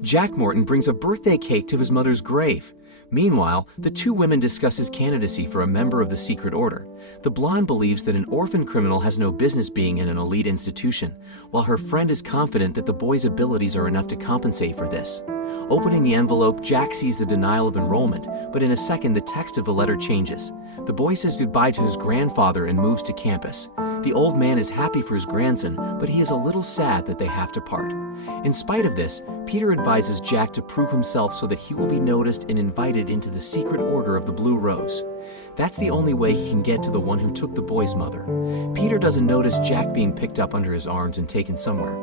Jack Morton brings a birthday cake to his mother's grave. Meanwhile, the two women discuss his candidacy for a member of the secret order. The blonde believes that an orphan criminal has no business being in an elite institution, while her friend is confident that the boy's abilities are enough to compensate for this. Opening the envelope, Jack sees the denial of enrollment, but in a second the text of the letter changes. The boy says goodbye to his grandfather and moves to campus. The old man is happy for his grandson, but he is a little sad that they have to part. In spite of this, Peter advises Jack to prove himself so that he will be noticed and invited into the secret order of the Blue Rose. That's the only way he can get to the one who took the boy's mother. Peter doesn't notice Jack being picked up under his arms and taken somewhere.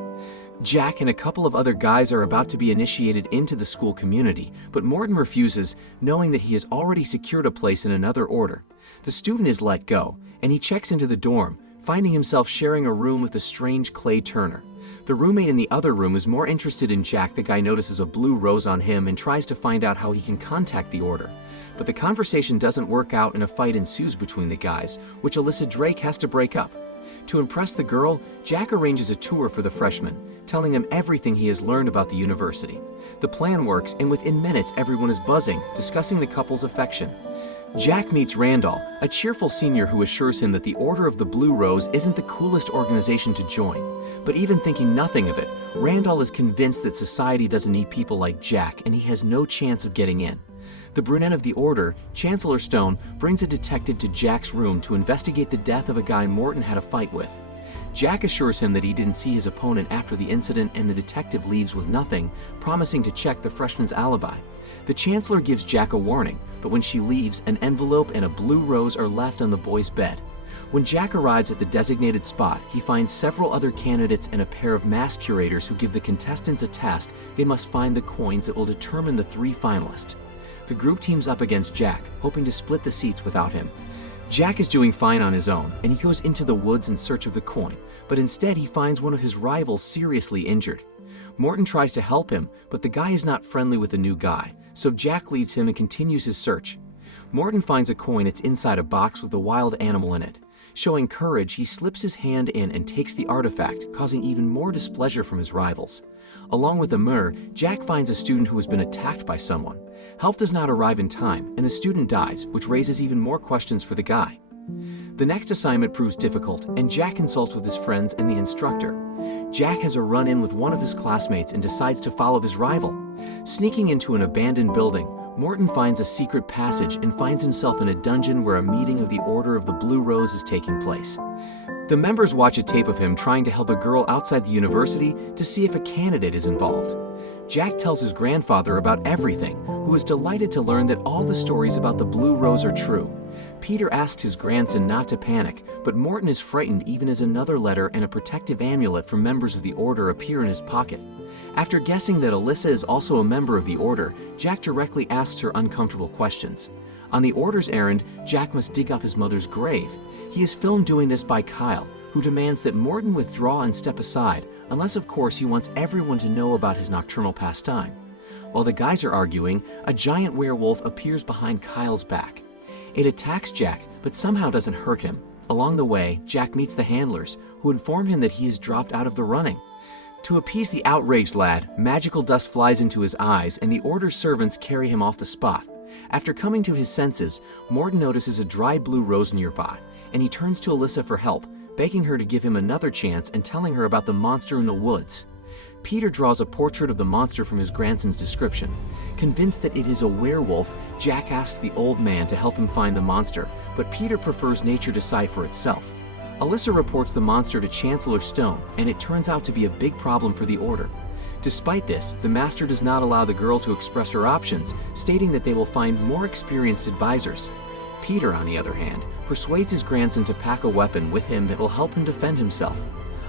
Jack and a couple of other guys are about to be initiated into the school community, but Morton refuses, knowing that he has already secured a place in another order. The student is let go, and he checks into the dorm, finding himself sharing a room with a strange Clay Turner. The roommate in the other room is more interested in Jack. The guy notices a blue rose on him and tries to find out how he can contact the order. But the conversation doesn't work out and a fight ensues between the guys, which Alyssa Drake has to break up. To impress the girl, Jack arranges a tour for the freshman, telling him everything he has learned about the university. The plan works, and within minutes everyone is buzzing, discussing the couple's affection. Jack meets Randall, a cheerful senior who assures him that the Order of the Blue Rose isn't the coolest organization to join. But even thinking nothing of it, Randall is convinced that society doesn't need people like Jack, and he has no chance of getting in. The brunette of the Order, Chancellor Stone, brings a detective to Jack's room to investigate the death of a guy Morton had a fight with. Jack assures him that he didn't see his opponent after the incident, and the detective leaves with nothing, promising to check the freshman's alibi. The Chancellor gives Jack a warning, but when she leaves, an envelope and a blue rose are left on the boy's bed. When Jack arrives at the designated spot, he finds several other candidates and a pair of mass curators who give the contestants a task. They must find the coins that will determine the three finalists. The group teams up against Jack, hoping to split the seats without him. Jack is doing fine on his own, and he goes into the woods in search of the coin, but instead he finds one of his rivals seriously injured. Morton tries to help him, but the guy is not friendly with the new guy, so Jack leaves him and continues his search. Morton finds a coin. It's inside a box with a wild animal in it. Showing courage, he slips his hand in and takes the artifact, causing even more displeasure from his rivals. Along with Amur, Jack finds a student who has been attacked by someone. Help does not arrive in time, and the student dies, which raises even more questions for the guy. The next assignment proves difficult, and Jack consults with his friends and the instructor. Jack has a run-in with one of his classmates and decides to follow his rival. Sneaking into an abandoned building, Morton finds a secret passage and finds himself in a dungeon where a meeting of the Order of the Blue Rose is taking place. The members watch a tape of him trying to help a girl outside the university to see if a candidate is involved. Jack tells his grandfather about everything, who is delighted to learn that all the stories about the Blue Rose are true. Peter asks his grandson not to panic, but Morton is frightened even as another letter and a protective amulet from members of the Order appear in his pocket. After guessing that Alyssa is also a member of the Order, Jack directly asks her uncomfortable questions. On the Order's errand, Jack must dig up his mother's grave. He is filmed doing this by Kyle, who demands that Morton withdraw and step aside, unless of course he wants everyone to know about his nocturnal pastime. While the guys are arguing, a giant werewolf appears behind Kyle's back. It attacks Jack, but somehow doesn't hurt him. Along the way, Jack meets the handlers, who inform him that he is dropped out of the running. To appease the outraged lad, magical dust flies into his eyes and the Order's servants carry him off the spot. After coming to his senses, Morton notices a dry blue rose nearby, and he turns to Alyssa for help, begging her to give him another chance and telling her about the monster in the woods. Peter draws a portrait of the monster from his grandson's description. Convinced that it is a werewolf, Jack asks the old man to help him find the monster, but Peter prefers nature decide for itself. Alyssa reports the monster to Chancellor Stone, and it turns out to be a big problem for the Order. Despite this, the Master does not allow the girl to express her options, stating that they will find more experienced advisors. Peter, on the other hand, persuades his grandson to pack a weapon with him that will help him defend himself.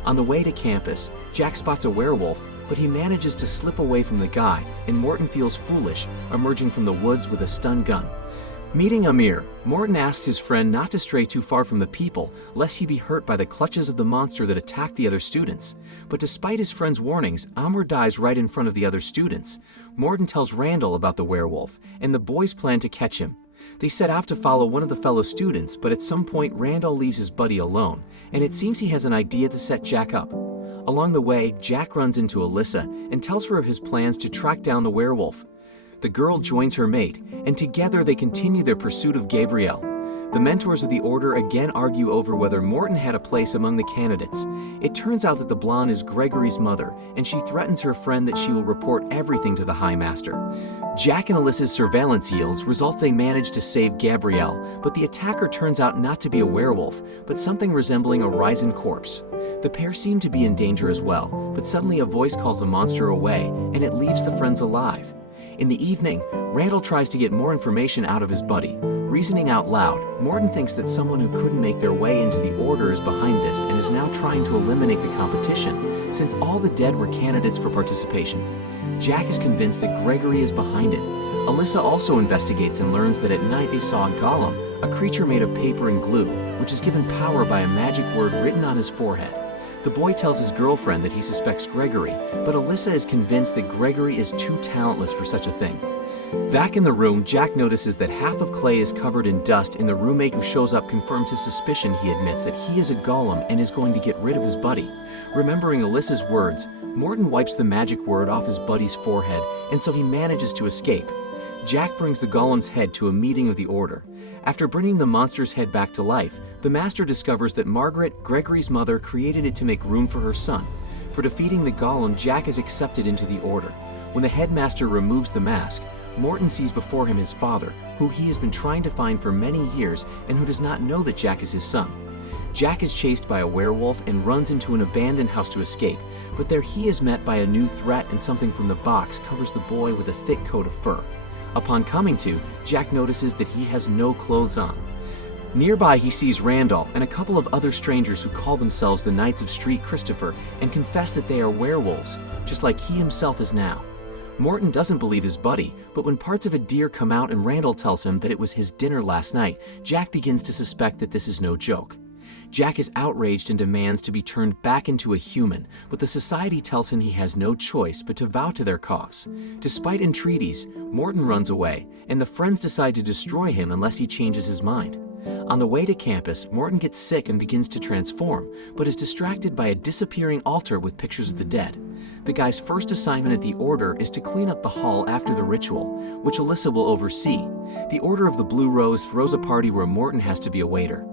On the way to campus, Jack spots a werewolf, but he manages to slip away from the guy, and Morton feels foolish, emerging from the woods with a stun gun. Meeting Amir, Morton asks his friend not to stray too far from the people, lest he be hurt by the clutches of the monster that attacked the other students. But despite his friend's warnings, Amir dies right in front of the other students. Morton tells Randall about the werewolf, and the boys plan to catch him. They set out to follow one of the fellow students, but at some point Randall leaves his buddy alone, and it seems he has an idea to set Jack up. Along the way, Jack runs into Alyssa and tells her of his plans to track down the werewolf. The girl joins her mate, and together they continue their pursuit of Gabrielle. The mentors of the Order again argue over whether Morton had a place among the candidates. It turns out that the blonde is Gregory's mother, and she threatens her friend that she will report everything to the High Master. Jack and Alyssa's surveillance yields results they manage to save Gabrielle, but the attacker turns out not to be a werewolf, but something resembling a risen corpse. The pair seem to be in danger as well, but suddenly a voice calls the monster away, and it leaves the friends alive. In the evening, Randall tries to get more information out of his buddy. Reasoning out loud, Morton thinks that someone who couldn't make their way into the Order is behind this and is now trying to eliminate the competition, since all the dead were candidates for participation. Jack is convinced that Gregory is behind it. Alyssa also investigates and learns that at night they saw a golem, a creature made of paper and glue, which is given power by a magic word written on his forehead. The boy tells his girlfriend that he suspects Gregory, but Alyssa is convinced that Gregory is too talentless for such a thing. Back in the room, Jack notices that half of Clay is covered in dust, and the roommate who shows up confirms his suspicion. He admits that he is a golem and is going to get rid of his buddy. Remembering Alyssa's words, Morton wipes the magic word off his buddy's forehead, and so he manages to escape. Jack brings the golem's head to a meeting of the Order. After bringing the monster's head back to life, the Master discovers that Margaret, Gregory's mother, created it to make room for her son. For defeating the golem, Jack is accepted into the Order. When the headmaster removes the mask, Morton sees before him his father, who he has been trying to find for many years and who does not know that Jack is his son. Jack is chased by a werewolf and runs into an abandoned house to escape, but there he is met by a new threat, and something from the box covers the boy with a thick coat of fur. Upon coming to, Jack notices that he has no clothes on. Nearby he sees Randall and a couple of other strangers who call themselves the Knights of Street Christopher and confess that they are werewolves, just like he himself is now. Morton doesn't believe his buddy, but when parts of a deer come out and Randall tells him that it was his dinner last night, Jack begins to suspect that this is no joke. Jack is outraged and demands to be turned back into a human, but the society tells him he has no choice but to vow to their cause. Despite entreaties, Morton runs away, and the friends decide to destroy him unless he changes his mind. On the way to campus, Morton gets sick and begins to transform, but is distracted by a disappearing altar with pictures of the dead. The guy's first assignment at the Order is to clean up the hall after the ritual, which Alyssa will oversee. The Order of the Blue Rose throws a party where Morton has to be a waiter.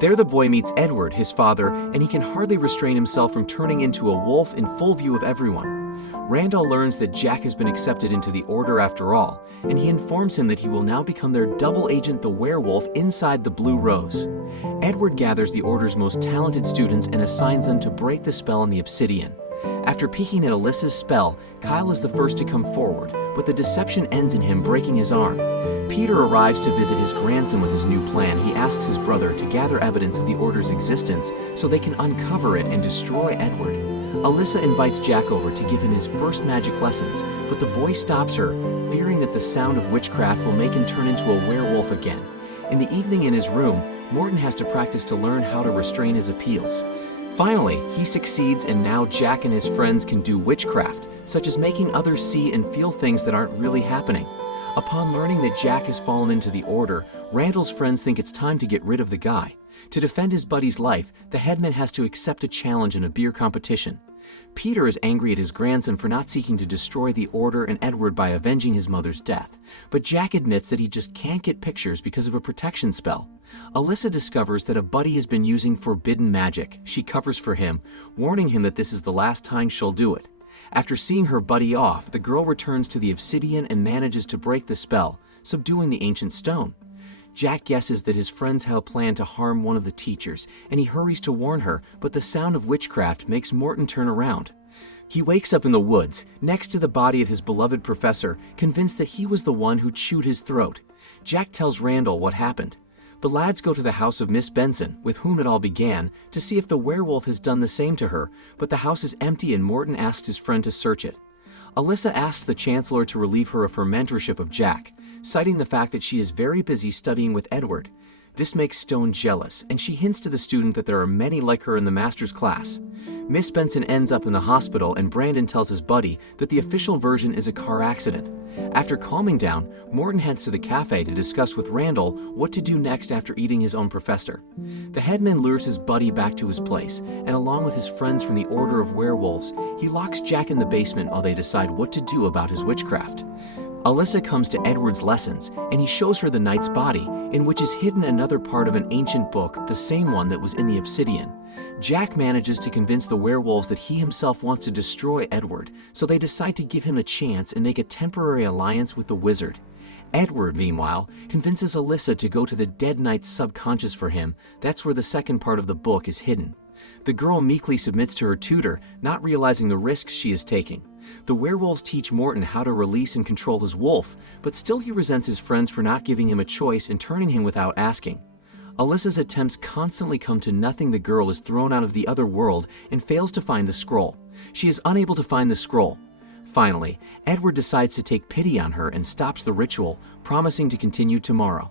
There the boy meets Edward, his father, and he can hardly restrain himself from turning into a wolf in full view of everyone. Randall learns that Jack has been accepted into the Order after all, and he informs him that he will now become their double agent, the werewolf, inside the Blue Rose. Edward gathers the Order's most talented students and assigns them to break the spell on the obsidian. After peeking at Alyssa's spell, Kyle is the first to come forward, but the deception ends in him breaking his arm. Peter arrives to visit his grandson with his new plan. He asks his brother to gather evidence of the Order's existence so they can uncover it and destroy Edward. Alyssa invites Jack over to give him his first magic lessons, but the boy stops her, fearing that the sound of witchcraft will make him turn into a werewolf again. In the evening in his room, Morton has to practice to learn how to restrain his appeals. Finally, he succeeds, and now Jack and his friends can do witchcraft, such as making others see and feel things that aren't really happening. Upon learning that Jack has fallen into the Order, Randall's friends think it's time to get rid of the guy. To defend his buddy's life, the headman has to accept a challenge in a beer competition. Peter is angry at his grandson for not seeking to destroy the Order and Edward by avenging his mother's death, but Jack admits that he just can't get pictures because of a protection spell. Alyssa discovers that a buddy has been using forbidden magic. She covers for him, warning him that this is the last time she'll do it. After seeing her buddy off, the girl returns to the obsidian and manages to break the spell, subduing the ancient stone. Jack guesses that his friends have a plan to harm one of the teachers, and he hurries to warn her, but the sound of witchcraft makes Morton turn around. He wakes up in the woods, next to the body of his beloved professor, convinced that he was the one who chewed his throat. Jack tells Randall what happened. The lads go to the house of Miss Benson, with whom it all began, to see if the werewolf has done the same to her, but the house is empty and Morton asks his friend to search it. Alyssa asks the Chancellor to relieve her of her mentorship of Jack, citing the fact that she is very busy studying with Edward. This makes Stone jealous, and she hints to the student that there are many like her in the master's class. Miss Benson ends up in the hospital, and Brandon tells his buddy that the official version is a car accident. After calming down, Morton heads to the cafe to discuss with Randall what to do next after eating his own professor. The headman lures his buddy back to his place, and along with his friends from the Order of Werewolves, he locks Jack in the basement while they decide what to do about his witchcraft. Alyssa comes to Edward's lessons, and he shows her the knight's body, in which is hidden another part of an ancient book, the same one that was in the obsidian. Jack manages to convince the werewolves that he himself wants to destroy Edward, so they decide to give him a chance and make a temporary alliance with the wizard. Edward, meanwhile, convinces Alyssa to go to the dead knight's subconscious for him. That's where the second part of the book is hidden. The girl meekly submits to her tutor, not realizing the risks she is taking. The werewolves teach Morton how to release and control his wolf, but still he resents his friends for not giving him a choice and turning him without asking. Alyssa's attempts constantly come to nothing. The girl is thrown out of the other world and fails to find the scroll. She is unable to find the scroll. Finally, Edward decides to take pity on her and stops the ritual, promising to continue tomorrow.